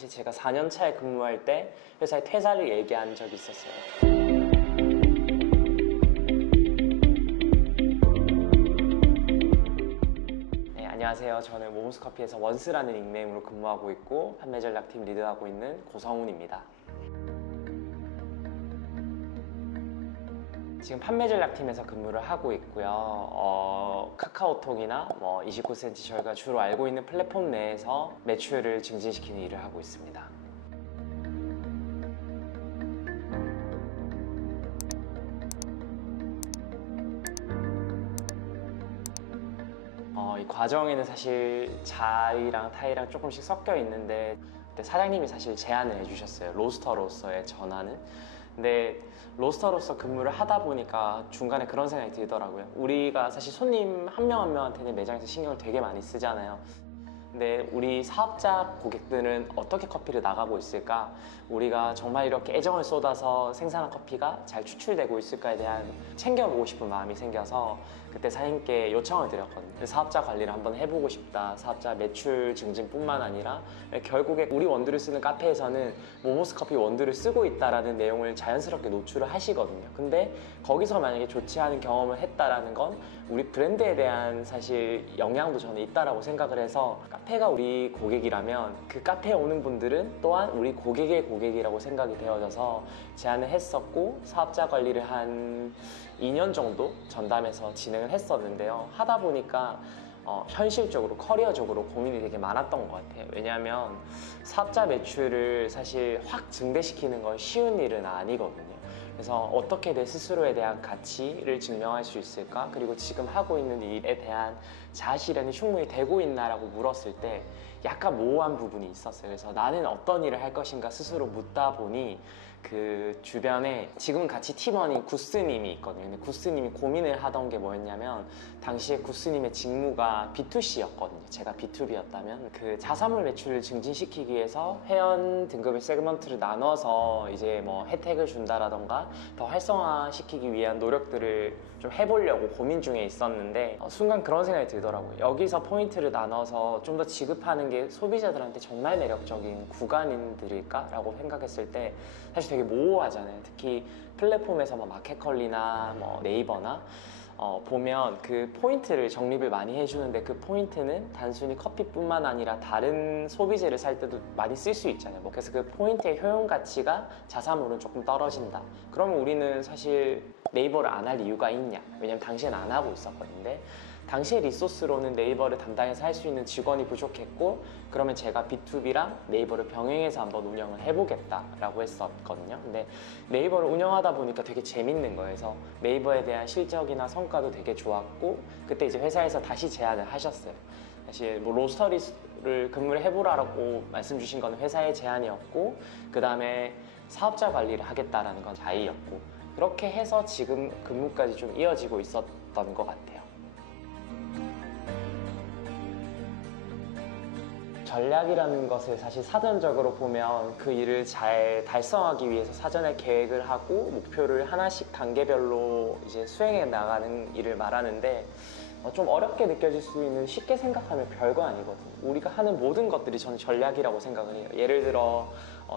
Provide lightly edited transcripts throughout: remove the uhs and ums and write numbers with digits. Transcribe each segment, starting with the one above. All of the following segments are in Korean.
사실 제가 4년 차에 근무할 때 회사에 퇴사를 얘기한 적이 있었어요. 네, 안녕하세요. 저는 모모스커피에서 원스라는 닉네임으로 근무하고 있고 판매 전략팀 리드하고 있는 고성훈입니다. 지금 판매 전략팀에서 근무를 하고 있고요. 카카오톡이나 29cm 저희가 주로 알고 있는 플랫폼 내에서 매출을 증진시키는 일을 하고 있습니다. 이 과정에는 사실 자의랑 타의랑 조금씩 섞여 있는데 그때 사장님이 사실 제안을 해주셨어요. 로스터로서의 전환은. 근데 로스터로서 근무를 하다 보니까 중간에 그런 생각이 들더라고요. 우리가 사실 손님 한 명 한 명한테는 매장에서 신경을 되게 많이 쓰잖아요. 근데 우리 사업자 고객들은 어떻게 커피를 나가고 있을까? 우리가 정말 이렇게 애정을 쏟아서 생산한 커피가 잘 추출되고 있을까에 대한 챙겨보고 싶은 마음이 생겨서 그때 사장님께 요청을 드렸거든요. 사업자 관리를 한번 해보고 싶다. 사업자 매출 증진뿐만 아니라 결국에 우리 원두를 쓰는 카페에서는 모모스커피 원두를 쓰고 있다라는 내용을 자연스럽게 노출을 하시거든요. 근데 거기서 만약에 좋지 않은 경험을 했다라는 건 우리 브랜드에 대한 사실 영향도 저는 있다라고 생각을 해서 카페가 우리 고객이라면 그 카페에 오는 분들은 또한 우리 고객의 고객이라고 생각이 되어져서 제안을 했었고 사업자 관리를 한 2년 정도 전담해서 진행을 했었는데요. 하다 보니까 현실적으로 커리어적으로 고민이 되게 많았던 것 같아요. 왜냐하면 사업자 매출을 사실 확 증대시키는 건 쉬운 일은 아니거든요. 그래서 어떻게 내 스스로에 대한 가치를 증명할 수 있을까? 그리고 지금 하고 있는 일에 대한 자아실현이 충분히 되고 있나라고 물었을 때 약간 모호한 부분이 있었어요. 그래서 나는 어떤 일을 할 것인가 스스로 묻다 보니 그 주변에 지금은 같이 팀원인 구스님이 있거든요. 근데 구스님이 고민을 하던 게 뭐였냐면 당시에 구스님의 직무가 B2C였거든요. 제가 B2B였다면 그 자사몰 매출을 증진시키기 위해서 회원 등급의 세그먼트를 나눠서 이제 뭐 혜택을 준다라던가 더 활성화시키기 위한 노력들을 좀 해보려고 고민 중에 있었는데 순간 그런 생각이 들더라고요. 여기서 포인트를 나눠서 좀 더 지급하는 게 소비자들한테 정말 매력적인 구간들일까? 라고 생각했을 때 사실 되게 모호하잖아요. 특히 플랫폼에서 마켓컬리나 네이버나 보면 그 포인트를 적립을 많이 해주는데 그 포인트는 단순히 커피뿐만 아니라 다른 소비재를 살 때도 많이 쓸 수 있잖아요. 그래서 그 포인트의 효용 가치가 자사몰은 조금 떨어진다. 그러면 우리는 사실 네이버를 안 할 이유가 있냐? 왜냐면 당시엔 안 하고 있었거든요. 당시의 리소스로는 네이버를 담당해서 할 수 있는 직원이 부족했고 그러면 제가 B2B랑 네이버를 병행해서 한번 운영을 해보겠다라고 했었거든요. 근데 네이버를 운영하다 보니까 되게 재밌는 거예요. 그래서 네이버에 대한 실적이나 성과도 되게 좋았고 그때 이제 회사에서 다시 제안을 하셨어요. 사실 로스터리를 근무를 해보라고 말씀 주신 건 회사의 제안이었고 그 다음에 사업자 관리를 하겠다라는 건 자의였고 그렇게 해서 지금 근무까지 좀 이어지고 있었던 것 같아요. 전략이라는 것을 사실 사전적으로 보면 그 일을 잘 달성하기 위해서 사전에 계획을 하고 목표를 하나씩 단계별로 이제 수행해 나가는 일을 말하는데 좀 어렵게 느껴질 수 있는 쉽게 생각하면 별거 아니거든요. 우리가 하는 모든 것들이 저는 전략이라고 생각을 해요. 예를 들어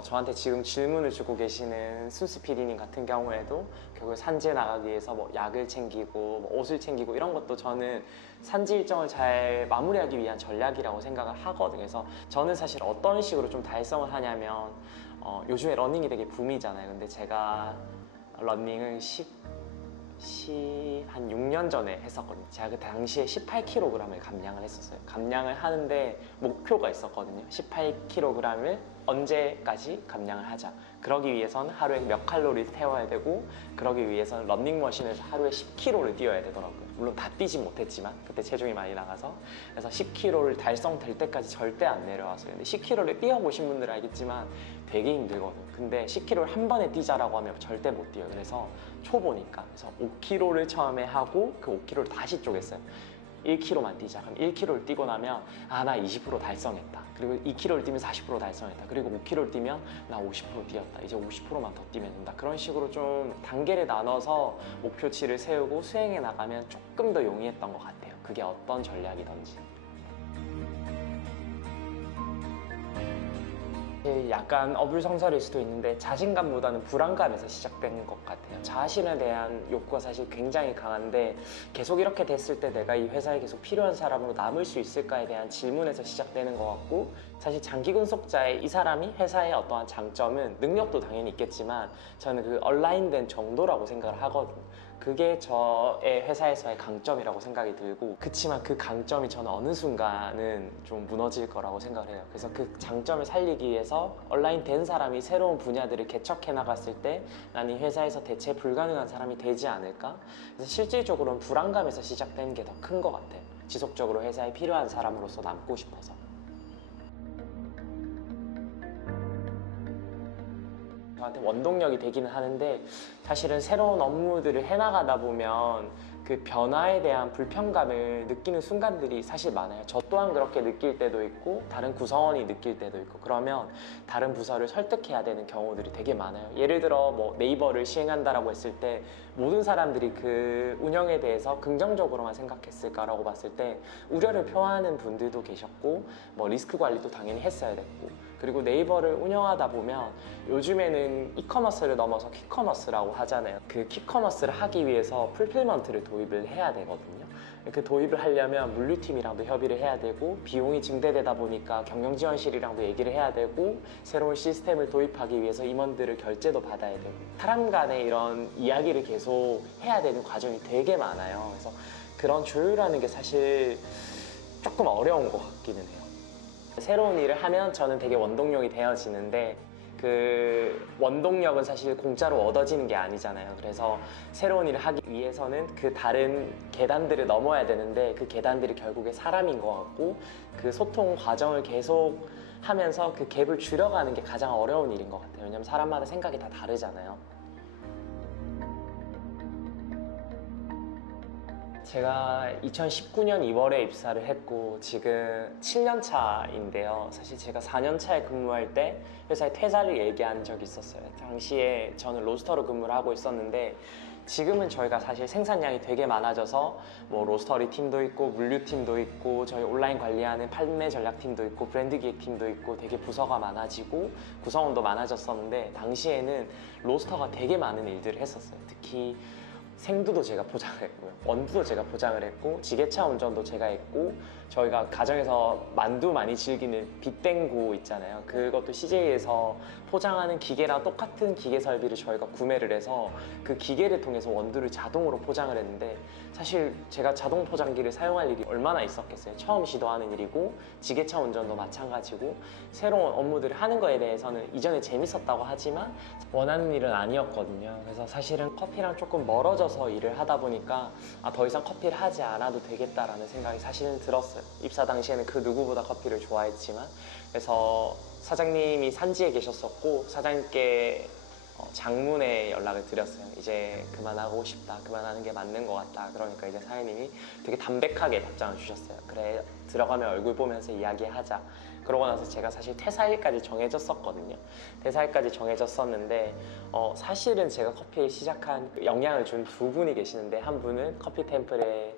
저한테 지금 질문을 주고 계시는 순스 PD님 같은 경우에도 결국 산지에 나가기 위해서 약을 챙기고 옷을 챙기고 이런 것도 저는 산지 일정을 잘 마무리하기 위한 전략이라고 생각을 하거든요. 그래서 저는 사실 어떤 식으로 좀 달성을 하냐면 요즘에 러닝이 되게 붐이잖아요. 근데 제가 러닝을 한 6년 전에 했었거든요. 제가 그 당시에 18kg을 감량을 했었어요. 감량을 하는데 목표가 있었거든요. 18kg을 언제까지 감량을 하자. 그러기 위해서는 하루에 몇 칼로리를 태워야 되고 그러기 위해서는 런닝머신에서 하루에 10km를 뛰어야 되더라고요. 물론 다 뛰진 못했지만 그때 체중이 많이 나가서 그래서 10km를 달성될 때까지 절대 안 내려왔어요. 근데 10km를 뛰어보신 분들은 알겠지만 되게 힘들거든요. 근데 10km를 한 번에 뛰자라고 하면 절대 못 뛰어요. 그래서 초보니까 그래서 5km를 처음에 하고 그 5km를 다시 쪼갰어요. 1km만 뛰자. 그럼 1km를 뛰고 나면 나 20% 달성했다. 그리고 2km를 뛰면 40% 달성했다. 그리고 5km를 뛰면 나 50% 뛰었다. 이제 50%만 더 뛰면 된다. 그런 식으로 좀 단계를 나눠서 목표치를 세우고 수행해 나가면 조금 더 용이했던 것 같아요. 그게 어떤 전략이든지. 사실 약간 어불성설일 수도 있는데 자신감보다는 불안감에서 시작되는 것 같아요. 자신에 대한 욕구가 사실 굉장히 강한데 계속 이렇게 됐을 때 내가 이 회사에 계속 필요한 사람으로 남을 수 있을까에 대한 질문에서 시작되는 것 같고, 사실 장기 근속자의 이 사람이 회사의 어떠한 장점은 능력도 당연히 있겠지만 저는 그 얼라인된 정도라고 생각을 하거든요. 그게 저의 회사에서의 강점이라고 생각이 들고, 그치만 그 강점이 저는 어느 순간은 좀 무너질 거라고 생각을 해요. 그래서 그 장점을 살리기 위해서 얼라인 된 사람이 새로운 분야들을 개척해 나갔을 때 나는 이 회사에서 대체 불가능한 사람이 되지 않을까? 그래서 실질적으로는 불안감에서 시작되는 게 더 큰 것 같아요. 지속적으로 회사에 필요한 사람으로서 남고 싶어서. 저한테 원동력이 되기는 하는데, 사실은 새로운 업무들을 해나가다 보면 그 변화에 대한 불편감을 느끼는 순간들이 사실 많아요. 저 또한 그렇게 느낄 때도 있고 다른 구성원이 느낄 때도 있고, 그러면 다른 부서를 설득해야 되는 경우들이 되게 많아요. 예를 들어 뭐 네이버를 시행한다라고 했을 때 모든 사람들이 그 운영에 대해서 긍정적으로만 생각했을까라고 봤을 때 우려를 표하는 분들도 계셨고, 뭐 리스크 관리도 당연히 했어야 됐고, 그리고 네이버를 운영하다 보면 요즘에는 이커머스를 넘어서 퀵커머스라고 하잖아요. 그 퀵커머스를 하기 위해서 풀필먼트를 도입을 해야 되거든요. 그 도입을 하려면 물류팀이랑도 협의를 해야 되고, 비용이 증대되다 보니까 경영지원실이랑도 얘기를 해야 되고, 새로운 시스템을 도입하기 위해서 임원들을 결제도 받아야 되고, 사람 간의 이런 이야기를 계속 해야 되는 과정이 되게 많아요. 그래서 그런 조율하는 게 사실 조금 어려운 것 같기는 해요. 새로운 일을 하면 저는 되게 원동력이 되어지는데, 그 원동력은 사실 공짜로 얻어지는 게 아니잖아요. 그래서 새로운 일을 하기 위해서는 그 다른 계단들을 넘어야 되는데, 그 계단들이 결국에 사람인 것 같고, 그 소통 과정을 계속 하면서 그 갭을 줄여가는 게 가장 어려운 일인 것 같아요. 왜냐면 사람마다 생각이 다 다르잖아요. 제가 2019년 2월에 입사를 했고 지금 7년 차인데요. 사실 제가 4년 차에 근무할 때 회사에 퇴사를 얘기한 적이 있었어요. 당시에 저는 로스터로 근무를 하고 있었는데, 지금은 저희가 사실 생산량이 되게 많아져서 뭐 로스터리 팀도 있고 물류팀도 있고 저희 온라인 관리하는 판매 전략팀도 있고 브랜드 기획팀도 있고 되게 부서가 많아지고 구성원도 많아졌었는데, 당시에는 로스터가 되게 많은 일들을 했었어요. 특히 생두도 제가 포장을 했고요, 원두도 제가 포장을 했고, 지게차 운전도 제가 했고, 저희가 가정에서 만두 많이 즐기는 빗땡구 있잖아요. 그것도 CJ에서 포장하는 기계랑 똑같은 기계 설비를 저희가 구매를 해서 그 기계를 통해서 원두를 자동으로 포장을 했는데, 사실 제가 자동 포장기를 사용할 일이 얼마나 있었겠어요. 처음 시도하는 일이고, 지게차 운전도 마찬가지고, 새로운 업무들을 하는 거에 대해서는 이전에 재밌었다고 하지만 원하는 일은 아니었거든요. 그래서 사실은 커피랑 조금 멀어져서 일을 하다 보니까 더 이상 커피를 하지 않아도 되겠다라는 생각이 사실은 들었어요. 입사 당시에는 그 누구보다 커피를 좋아했지만, 그래서 사장님이 산지에 계셨었고 사장님께 장문에 연락을 드렸어요. 이제 그만하고 싶다, 그만하는 게 맞는 것 같다. 그러니까 이제 사장님이 되게 담백하게 답장을 주셨어요. 그래, 들어가면 얼굴 보면서 이야기하자. 그러고 나서 제가 사실 퇴사일까지 정해졌었거든요. 퇴사일까지 정해졌었는데 사실은 제가 커피를 시작한 영향을 준 두 분이 계시는데, 한 분은 커피 템플의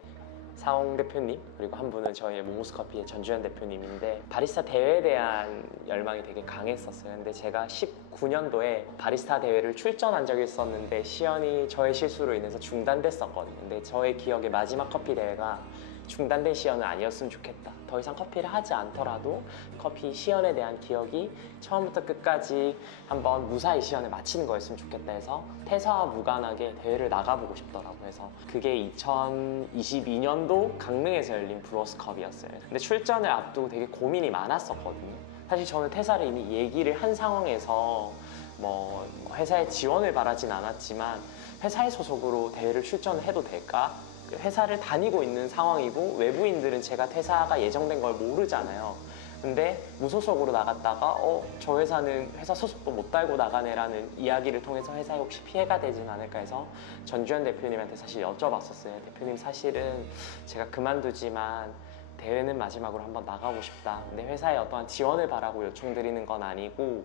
사홍 대표님, 그리고 한 분은 저희 모모스 커피의 전주현 대표님인데, 바리스타 대회에 대한 열망이 되게 강했었어요. 근데 제가 19년도에 바리스타 대회를 출전한 적이 있었는데 시연이 저의 실수로 인해서 중단됐었거든요. 근데 저의 기억에 마지막 커피 대회가 중단된 시연은 아니었으면 좋겠다. 더 이상 커피를 하지 않더라도 커피 시연에 대한 기억이 처음부터 끝까지 한번 무사히 시연을 마치는 거였으면 좋겠다 해서 퇴사와 무관하게 대회를 나가보고 싶더라고요. 그래서 그게 2022년도 강릉에서 열린 브로스컵이었어요. 근데 출전을 앞두고 되게 고민이 많았었거든요. 사실 저는 퇴사를 이미 얘기를 한 상황에서 뭐 회사에 지원을 바라진 않았지만, 회사의 소속으로 대회를 출전을 해도 될까? 회사를 다니고 있는 상황이고 외부인들은 제가 퇴사가 예정된 걸 모르잖아요. 근데 무소속으로 나갔다가 저 회사는 회사 소속도 못 달고 나가네라는 이야기를 통해서 회사에 혹시 피해가 되진 않을까 해서 전주현 대표님한테 사실 여쭤봤었어요. 대표님, 사실은 제가 그만두지만 대회는 마지막으로 한번 나가고 싶다. 근데 회사에 어떠한 지원을 바라고 요청드리는 건 아니고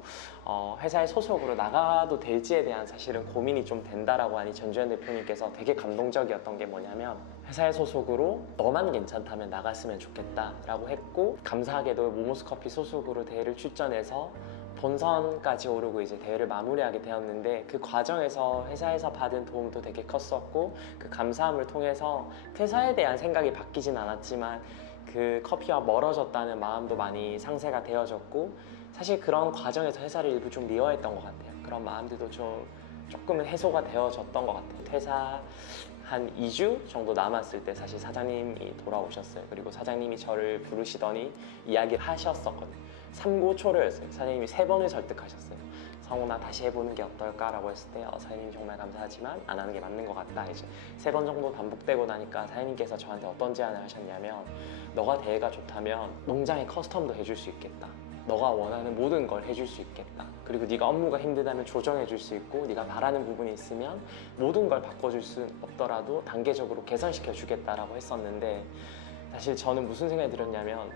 회사의 소속으로 나가도 될지에 대한 사실은 고민이 좀 된다라고 하니, 전주현 대표님께서 되게 감동적이었던 게 뭐냐면, 회사의 소속으로 너만 괜찮다면 나갔으면 좋겠다라고 했고, 감사하게도 모모스 커피 소속으로 대회를 출전해서 본선까지 오르고 이제 대회를 마무리하게 되었는데, 그 과정에서 회사에서 받은 도움도 되게 컸었고, 그 감사함을 통해서 퇴사에 대한 생각이 바뀌진 않았지만 그 커피와 멀어졌다는 마음도 많이 상쇄가 되어졌고, 사실 그런 과정에서 회사를 일부 좀 미워했던 것 같아요. 그런 마음들도 조금은 해소가 되어졌던 것 같아요. 퇴사 한 2주 정도 남았을 때 사실 사장님이 돌아오셨어요. 그리고 사장님이 저를 부르시더니 이야기를 하셨었거든요. 삼고초려였어요. 사장님이 3번을 설득하셨어요. 성훈아, 다시 해보는 게 어떨까라고 했을 때 사장님이 정말 감사하지만 안 하는 게 맞는 것 같다. 이제 3번 정도 반복되고 나니까 사장님께서 저한테 어떤 제안을 하셨냐면, 너가 대회가 좋다면 농장에 커스텀도 해줄 수 있겠다. 너가 원하는 모든 걸 해줄 수 있겠다. 그리고 네가 업무가 힘들다면 조정해 줄 수 있고, 네가 바라는 부분이 있으면 모든 걸 바꿔줄 수 없더라도 단계적으로 개선시켜 주겠다라고 했었는데, 사실 저는 무슨 생각이 들었냐면,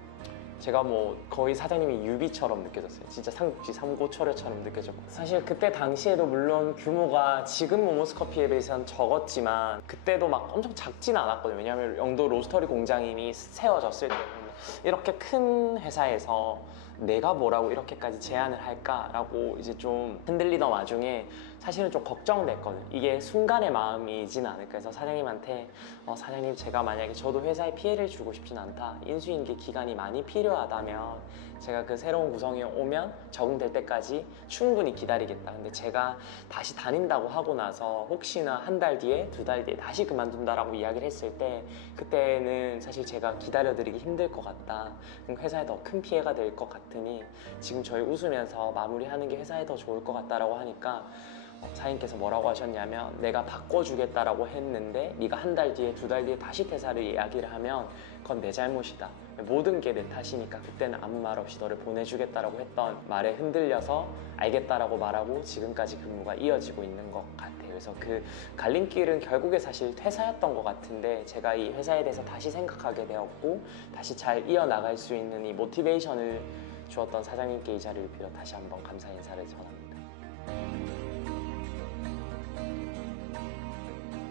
제가 뭐 거의 사장님이 유비처럼 느껴졌어요. 진짜 삼국지 삼고초려처럼 느껴졌고, 사실 그때 당시에도 물론 규모가 지금 모모스커피에 비해서는 적었지만 그때도 막 엄청 작지는 않았거든요. 왜냐하면 영도 로스터리 공장이 세워졌을 때 이렇게 큰 회사에서 내가 뭐라고 이렇게까지 제안을 할까라고 이제 좀 흔들리던 와중에 사실은 좀 걱정됐거든요. 이게 순간의 마음이진 않을까 해서 사장님한테 사장님, 제가 만약에 저도 회사에 피해를 주고 싶진 않다, 인수인계 기간이 많이 필요하다면 제가 그 새로운 구성이 오면 적응될 때까지 충분히 기다리겠다. 근데 제가 다시 다닌다고 하고 나서 혹시나 한 달 뒤에, 2달 뒤에 다시 그만둔다라고 이야기를 했을 때, 그때는 사실 제가 기다려드리기 힘들 것 같다. 그럼 회사에 더 큰 피해가 될 것 같으니 지금 저희 웃으면서 마무리하는 게 회사에 더 좋을 것 같다라고 하니까, 사장님께서 뭐라고 하셨냐면, 내가 바꿔주겠다라고 했는데 네가 한 달 뒤에, 2달 뒤에 다시 퇴사를 이야기를 하면 그건 내 잘못이다. 모든 게 내 탓이니까 그때는 아무 말 없이 너를 보내주겠다라고 했던 말에 흔들려서 알겠다라고 말하고 지금까지 근무가 이어지고 있는 것 같아요. 그래서 그 갈림길은 결국에 사실 퇴사였던 것 같은데, 제가 이 회사에 대해서 다시 생각하게 되었고, 다시 잘 이어나갈 수 있는 이 모티베이션을 주었던 사장님께 이 자리를 빌어 다시 한번 감사 인사를 전합니다.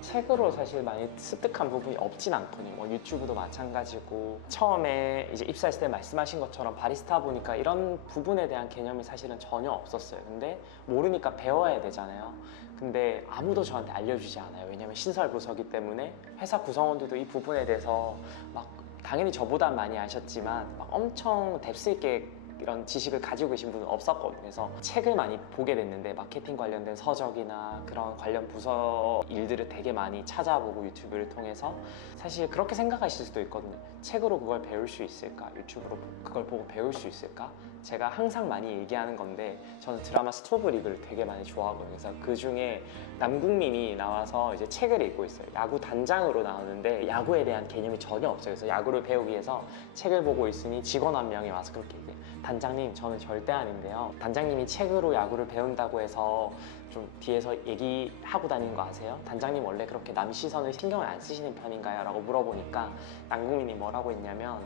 책으로 사실 많이 습득한 부분이 없진 않거든요. 뭐 유튜브도 마찬가지고, 처음에 이제 입사했을 때 말씀하신 것처럼 바리스타 보니까 이런 부분에 대한 개념이 사실은 전혀 없었어요. 근데 모르니까 배워야 되잖아요. 근데 아무도 저한테 알려주지 않아요. 왜냐면 신설 부서기 때문에 회사 구성원들도 이 부분에 대해서 막 당연히 저보다 많이 아셨지만 막 엄청 뎁스 있게 이런 지식을 가지고 계신 분은 없었거든요. 그래서 책을 많이 보게 됐는데, 마케팅 관련된 서적이나 그런 관련 부서 일들을 되게 많이 찾아보고 유튜브를 통해서, 사실 그렇게 생각하실 수도 있거든요. 책으로 그걸 배울 수 있을까? 유튜브로 그걸 보고 배울 수 있을까? 제가 항상 많이 얘기하는 건데, 저는 드라마 스토브 리그를 되게 많이 좋아하거든요. 그래서 그 중에 남궁민이 나와서 이제 책을 읽고 있어요. 야구 단장으로 나오는데 야구에 대한 개념이 전혀 없어요. 그래서 야구를 배우기 위해서 책을 보고 있으니 직원 한 명이 와서 그렇게 얘기해요. 단장님, 저는 절대 아닌데요, 단장님이 책으로 야구를 배운다고 해서 좀 뒤에서 얘기하고 다니는 거 아세요? 단장님 원래 그렇게 남 시선을 신경을 안 쓰시는 편인가요? 라고 물어보니까 남궁민이 뭐라고 했냐면,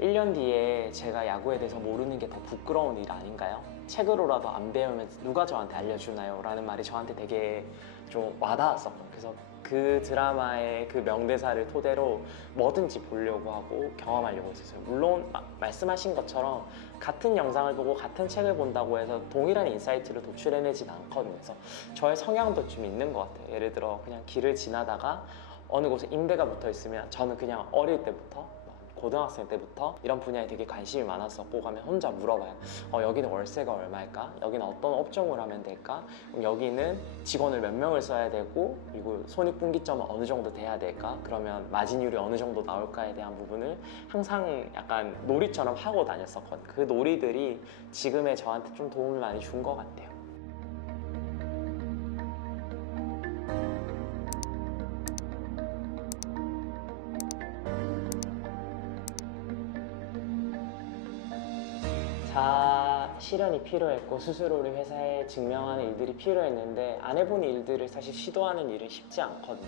1년 뒤에 제가 야구에 대해서 모르는 게 더 부끄러운 일 아닌가요? 책으로라도 안 배우면 누가 저한테 알려주나요? 라는 말이 저한테 되게 좀 와닿았었거든요. 그래서 그 드라마의 그 명대사를 토대로 뭐든지 보려고 하고 경험하려고 했었어요. 물론 말씀하신 것처럼 같은 영상을 보고 같은 책을 본다고 해서 동일한 인사이트를 도출해내진 않거든요. 그래서 저의 성향도 좀 있는 것 같아요. 예를 들어 그냥 길을 지나다가 어느 곳에 임대가 붙어 있으면, 저는 그냥 어릴 때부터, 고등학생 때부터 이런 분야에 되게 관심이 많았었고, 가면 혼자 물어봐요. 여기는 월세가 얼마일까? 여기는 어떤 업종을 하면 될까? 그럼 여기는 직원을 몇 명을 써야 되고, 그리고 손익분기점은 어느 정도 돼야 될까? 그러면 마진율이 어느 정도 나올까에 대한 부분을 항상 약간 놀이처럼 하고 다녔었거든요. 그 놀이들이 지금의 저한테 좀 도움을 많이 준 것 같아요. 자아 실현이 필요했고, 스스로 우리 회사에 증명하는 일들이 필요했는데, 안 해본 일들을 사실 시도하는 일은 쉽지 않거든요.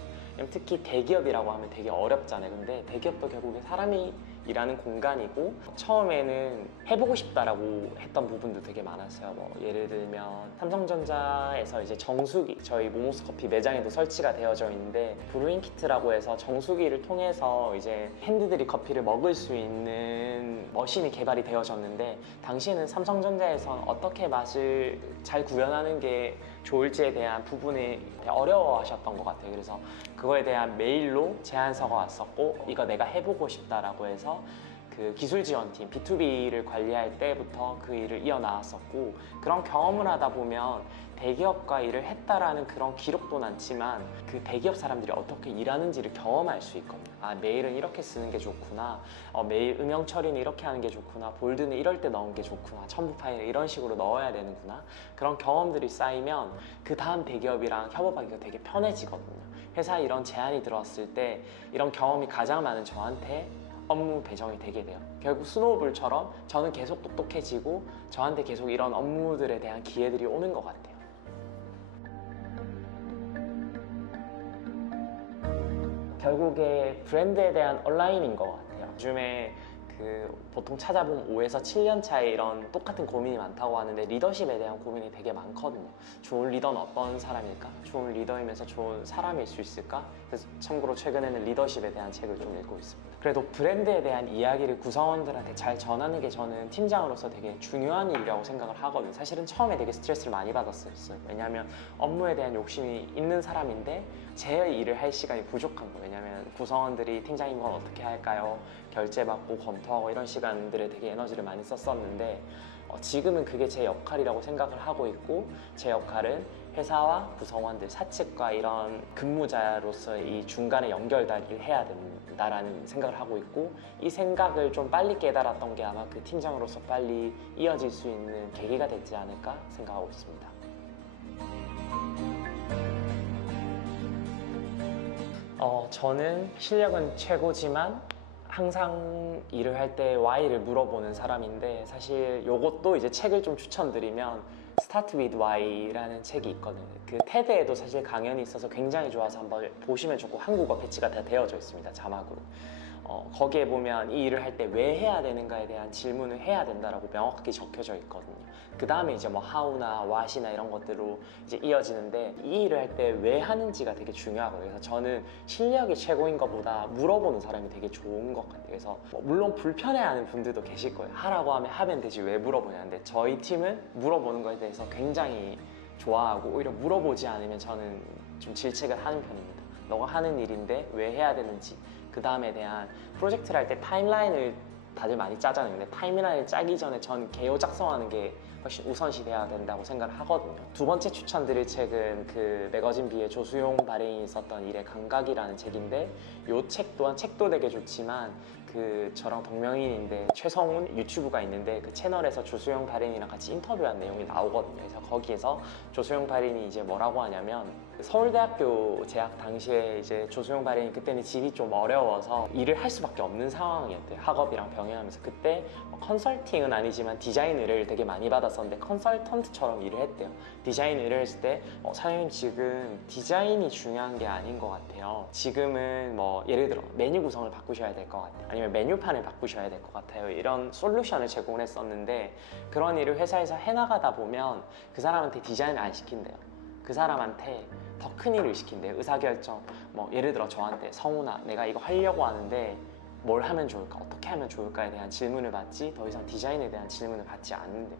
특히 대기업이라고 하면 되게 어렵잖아요. 근데 대기업도 결국에 사람이 일하는 공간이고, 처음에는 해보고 싶다라고 했던 부분도 되게 많았어요. 뭐 예를 들면 삼성전자에서 이제 정수기, 저희 모모스 커피 매장에도 설치가 되어져 있는데 브루잉키트라고 해서 정수기를 통해서 이제 핸드들이 커피를 먹을 수 있는 머신이 개발이 되어졌는데, 당시에는 삼성전자에선 어떻게 맛을 잘 구현하는 게 좋을지에 대한 부분이 어려워하셨던 것 같아요. 그래서 그거에 대한 메일로 제안서가 왔었고, 이거 내가 해보고 싶다라고 해서 그 기술 지원팀 B2B를 관리할 때부터 그 일을 이어나왔었고, 그런 경험을 하다 보면 대기업과 일을 했다라는 그런 기록도 많지만 그 대기업 사람들이 어떻게 일하는지를 경험할 수 있거든요. 아, 메일은 이렇게 쓰는 게 좋구나, 메일 음영 처리는 이렇게 하는 게 좋구나, 볼드는 이럴 때 넣은 게 좋구나, 첨부 파일을 이런 식으로 넣어야 되는구나, 그런 경험들이 쌓이면 그 다음 대기업이랑 협업하기가 되게 편해지거든요. 회사에 이런 제안이 들어왔을 때 이런 경험이 가장 많은 저한테 업무 배정이 되게 돼요. 결국 스노우볼처럼 저는 계속 똑똑해지고 저한테 계속 이런 업무들에 대한 기회들이 오는 것 같아요. 결국에 브랜드에 대한 온라인인 것 같아요. 요즘에 보통 찾아보면 5에서 7년 차에 이런 똑같은 고민이 많다고 하는데, 리더십에 대한 고민이 되게 많거든요. 좋은 리더는 어떤 사람일까? 좋은 리더이면서 좋은 사람일 수 있을까? 그래서 참고로 최근에는 리더십에 대한 책을 좀 읽고 있습니다. 그래도 브랜드에 대한 이야기를 구성원들한테 잘 전하는 게 저는 팀장으로서 되게 중요한 일이라고 생각을 하거든요. 사실은 처음에 되게 스트레스를 많이 받았었어요. 왜냐하면 업무에 대한 욕심이 있는 사람인데 제 일을 할 시간이 부족한 거예요. 왜냐하면 구성원들이 팀장인 건 어떻게 할까요? 결제받고 검토하고 이런 시간들에 되게 에너지를 많이 썼었는데, 지금은 그게 제 역할이라고 생각을 하고 있고, 제 역할은 회사와 구성원들, 사측과 이런 근무자로서의 이 중간에 연결다리를 해야 된다라는 생각을 하고 있고, 이 생각을 좀 빨리 깨달았던 게 아마 그 팀장으로서 빨리 이어질 수 있는 계기가 됐지 않을까 생각하고 있습니다. 저는 실력은 최고지만 항상 일을 할 때 Why를 물어보는 사람인데, 사실 이것도 이제 책을 좀 추천드리면 Start with Why라는 책이 있거든요. 그 테드에도 사실 강연이 있어서 굉장히 좋아서 한번 보시면 좋고, 한국어 배치가 다 되어져 있습니다, 자막으로. 거기에 보면 이 일을 할 때 왜 해야 되는가에 대한 질문을 해야 된다라고 명확하게 적혀져 있거든요. 그 다음에 이제 뭐 how나 what이나 이런 것들로 이제 이어지는데, 이 일을 할 때 왜 하는지가 되게 중요하거든요. 그래서 저는 실력이 최고인 것보다 물어보는 사람이 되게 좋은 것 같아요. 그래서 물론 불편해하는 분들도 계실 거예요. 하라고 하면 되지 왜 물어보냐는데, 저희 팀은 물어보는 거에 대해서 굉장히 좋아하고, 오히려 물어보지 않으면 저는 좀 질책을 하는 편입니다. 너가 하는 일인데 왜 해야 되는지, 그 다음에 대한 프로젝트를 할 때 타임라인을 다들 많이 짜잖아요. 근데 타임라인을 짜기 전에 전 개요 작성하는 게 훨씬 우선시 돼야 된다고 생각을 하거든요. 두 번째 추천드릴 책은 그 매거진비의 조수용 발행이 있었던 일의 감각이라는 책인데, 이 책 또한 책도 되게 좋지만 그 저랑 동명이인인데 최성훈 유튜브가 있는데, 그 채널에서 조수용 발행이랑 같이 인터뷰한 내용이 나오거든요. 그래서 거기에서 조수용 발행이 이제 뭐라고 하냐면, 서울대학교 재학 당시에 이제 조수용 발행이 그때는 집이 좀 어려워서 일을 할 수밖에 없는 상황이었대요. 학업이랑 병행하면서. 그때 컨설팅은 아니지만 디자인 의뢰를 되게 많이 받았었는데 컨설턴트처럼 일을 했대요. 디자인 의뢰를 했을 때 사장님 지금 디자인이 중요한 게 아닌 것 같아요. 지금은 뭐 예를 들어 메뉴 구성을 바꾸셔야 될 것 같아요. 아니면 메뉴판을 바꾸셔야 될 것 같아요. 이런 솔루션을 제공을 했었는데, 그런 일을 회사에서 해나가다 보면 그 사람한테 디자인을 안 시킨대요. 그 사람한테 더 큰 일을 시킨대요. 의사결정. 뭐 예를 들어 저한테 성훈아, 내가 이거 하려고 하는데 뭘 하면 좋을까? 어떻게 하면 좋을까에 대한 질문을 받지, 더 이상 디자인에 대한 질문을 받지 않는데,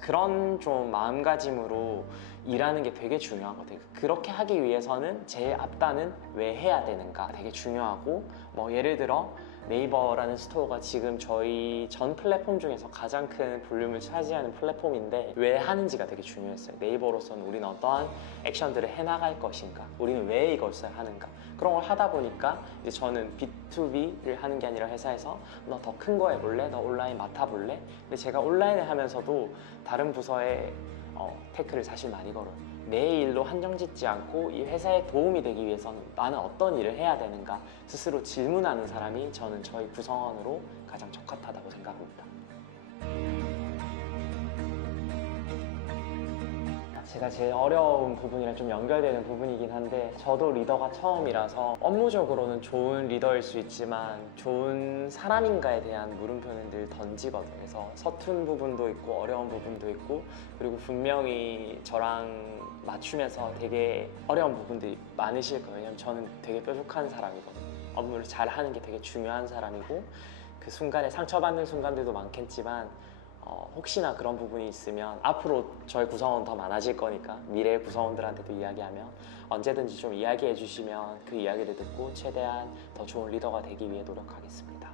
그런 좀 마음가짐으로 일하는 게 되게 중요하거든요. 그렇게 하기 위해서는 제일 앞단은 왜 해야 되는가 되게 중요하고, 뭐 예를 들어 네이버라는 스토어가 지금 저희 전 플랫폼 중에서 가장 큰 볼륨을 차지하는 플랫폼인데, 왜 하는지가 되게 중요했어요. 네이버로서는 우리는 어떠한 액션들을 해나갈 것인가, 우리는 왜 이것을 하는가, 그런 걸 하다 보니까 이제 저는 B2B를 하는 게 아니라 회사에서 너 더 큰 거 해볼래? 너 온라인 맡아볼래? 근데 제가 온라인을 하면서도 다른 부서에 태클을 사실 많이 걸어요. 내 일로 한정짓지 않고 이 회사에 도움이 되기 위해서는 나는 어떤 일을 해야 되는가 스스로 질문하는 사람이 저는 저희 구성원으로 가장 적합하다고 생각합니다. 제가 제일 어려운 부분이랑 좀 연결되는 부분이긴 한데 저도 리더가 처음이라서 업무적으로는 좋은 리더일 수 있지만 좋은 사람인가에 대한 물음표는 늘 던지거든요. 그래서 서툰 부분도 있고 어려운 부분도 있고 그리고 분명히 저랑 맞추면서 되게 어려운 부분들이 많으실 거예요. 왜냐면 저는 되게 뾰족한 사람이거든요. 업무를 잘 하는 게 되게 중요한 사람이고 그 순간에 상처받는 순간들도 많겠지만 혹시나 그런 부분이 있으면 앞으로 저희 구성원 더 많아질 거니까 미래 구성원들한테도 이야기하면 언제든지 좀 이야기해 주시면 그 이야기를 듣고 최대한 더 좋은 리더가 되기 위해 노력하겠습니다.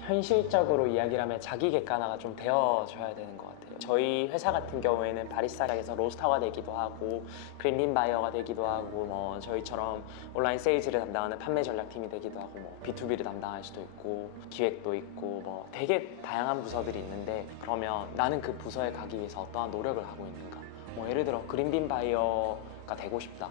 현실적으로 이야기를 하면 자기 객관화가 좀 되어줘야 되는 것 같아요. 저희 회사 같은 경우에는 바리스타에서 로스터가 되기도 하고 그린빈 바이어가 되기도 하고 뭐 저희처럼 온라인 세일즈를 담당하는 판매 전략팀이 되기도 하고 뭐 B2B를 담당할 수도 있고 기획도 있고 뭐 되게 다양한 부서들이 있는데 그러면 나는 그 부서에 가기 위해서 어떠한 노력을 하고 있는가? 뭐 예를 들어 그린빈 바이어가 되고 싶다.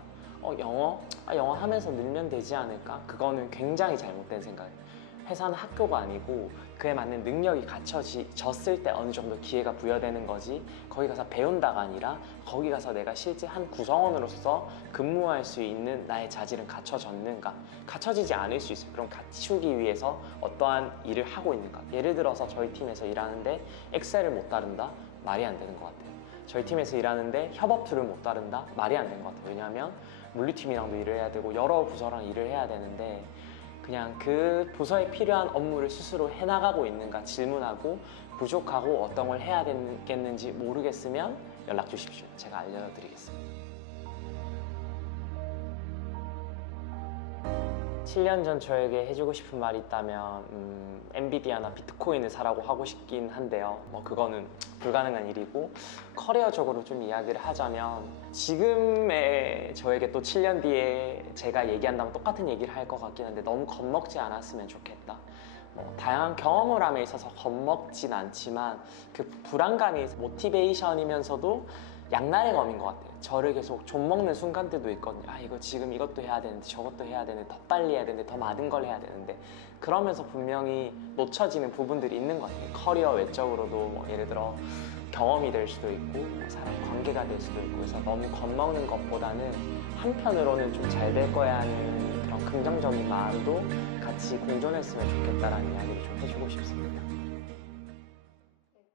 영어? 영어 하면서 늘면 되지 않을까? 그거는 굉장히 잘못된 생각이에요. 회사는 학교가 아니고 그에 맞는 능력이 갖춰졌을 때 어느 정도 기회가 부여되는 거지 거기 가서 배운다가 아니라 거기 가서 내가 실제 한 구성원으로서 근무할 수 있는 나의 자질은 갖춰졌는가 갖춰지지 않을 수 있어요. 그럼 갖추기 위해서 어떠한 일을 하고 있는가. 예를 들어서 저희 팀에서 일하는데 엑셀을 못 다룬다? 말이 안 되는 것 같아요. 저희 팀에서 일하는데 협업 툴을 못 다룬다? 말이 안 되는 것 같아요. 왜냐하면 물류팀이랑도 일을 해야 되고 여러 부서랑 일을 해야 되는데 그냥 그 부서에 필요한 업무를 스스로 해나가고 있는가 질문하고 부족하고 어떤 걸 해야 되겠는지 모르겠으면 연락 주십시오. 제가 알려드리겠습니다. 7년 전 저에게 해주고 싶은 말이 있다면 엔비디아나 비트코인을 사라고 하고 싶긴 한데요. 뭐 그거는 불가능한 일이고 커리어적으로 좀 이야기를 하자면 지금의 저에게 또 7년 뒤에 제가 얘기한다면 똑같은 얘기를 할 것 같긴 한데 너무 겁먹지 않았으면 좋겠다. 다양한 경험을 함에 있어서 겁먹진 않지만 그 불안감이 모티베이션이면서도 양날의 검인 것 같아요. 저를 계속 좀먹는 순간들도 있거든요. 이거 지금 이것도 해야 되는데 저것도 해야 되는데 더 빨리 해야 되는데 더 많은 걸 해야 되는데 그러면서 분명히 놓쳐지는 부분들이 있는 것 같아요. 커리어 외적으로도 뭐 예를 들어 경험이 될 수도 있고 뭐 사람 관계가 될 수도 있고 그래서 너무 겁먹는 것보다는 한편으로는 좀 잘 될 거야 하는 그런 긍정적인 마음도 같이 공존했으면 좋겠다라는 이야기를 좀 해주고 싶습니다.